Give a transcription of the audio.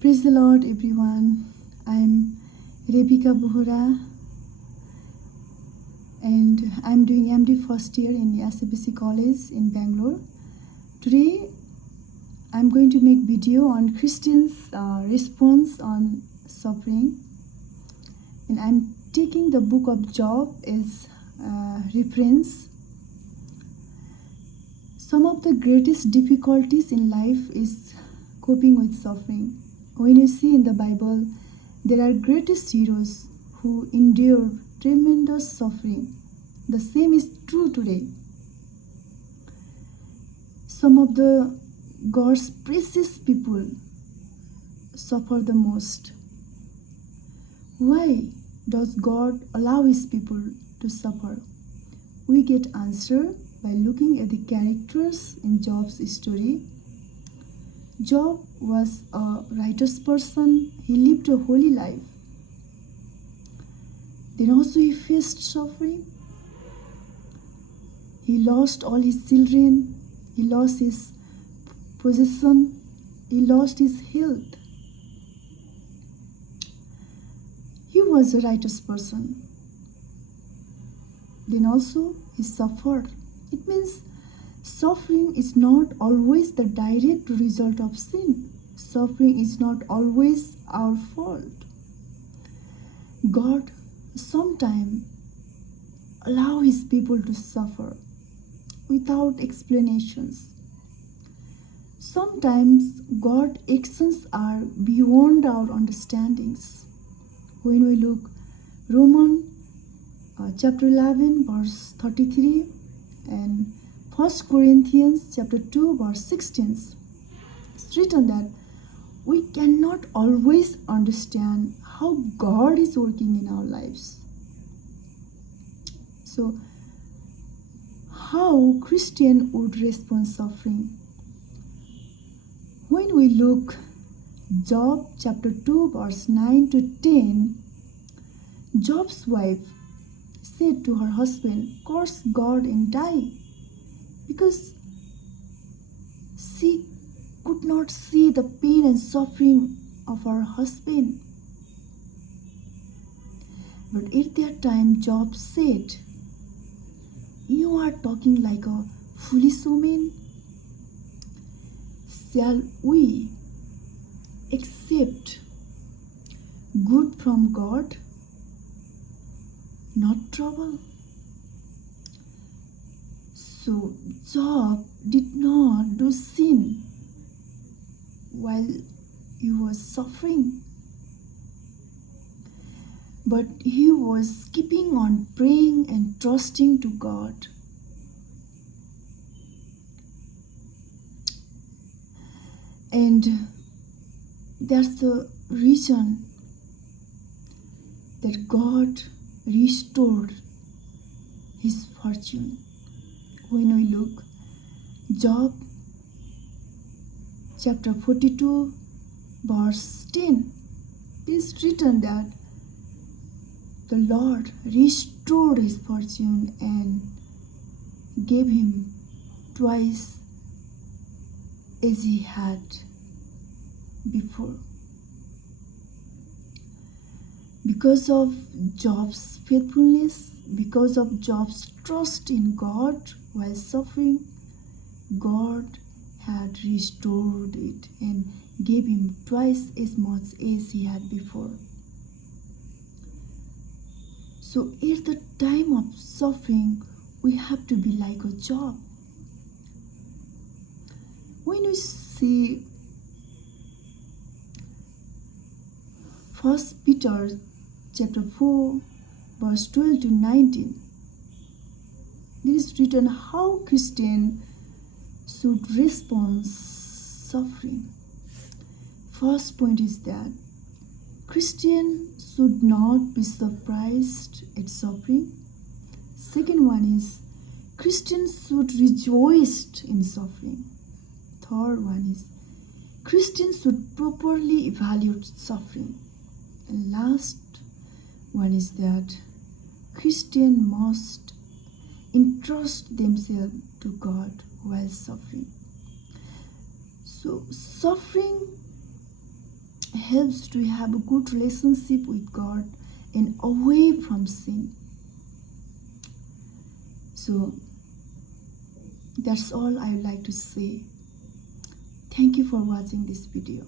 Praise the Lord, everyone. I'm Rebecca Buhura, and I'm doing MD first year in SABC College in Bangalore. Today, I'm going to make video on Christians' response on suffering, and I'm taking the book of Job as reference. Some of the greatest difficulties in life is coping with suffering. When you see in the Bible, there are greatest heroes who endure tremendous suffering. The same is true today. Some of the God's precious people suffer the most. Why does God allow His people to suffer? We get answer by looking at the characters in Job's story. Job was a righteous person. He lived a holy life. Then also he faced suffering. He lost all his children. He lost his possession. He lost his health. He was a righteous person. Then also he suffered. It means suffering is not always the direct result of sin. Suffering is not always our fault. God sometimes allows His people to suffer without explanations. Sometimes God's actions are beyond our understandings. When we look Romans chapter 11 verse 33 and 1 Corinthians chapter 2 verse 16, it's written that we cannot always understand how God is working in our lives. So, how Christian would respond suffering? When we look Job chapter 2 verse 9 to 10, Job's wife said to her husband, "Curse God and die," because she could not see the pain and suffering of her husband. But at that time, Job said, "You are talking like a foolish woman. Shall we accept good from God, not trouble?" So Job did not do sin while he was suffering, but he was keeping on praying and trusting to God. And that's the reason that God restored his fortune. When we look Job chapter 42 verse 10, it is written that the Lord restored his fortune and gave him twice as he had before. Because of Job's faithfulness, because of Job's trust in God while suffering, God had restored it and gave him twice as much as he had before. So at the time of suffering, we have to be like a Job. When we see 1 Peter chapter 4 verse 12 to 19, there is written how Christian should respond suffering. First point is that Christian should not be surprised at suffering. Second one is Christians should rejoice in suffering. Third one is Christians should properly evaluate suffering. And last one is that Christian must entrust themselves to God while suffering. So suffering helps to have a good relationship with God and away from sin. So that's all I would like to say. Thank you for watching this video.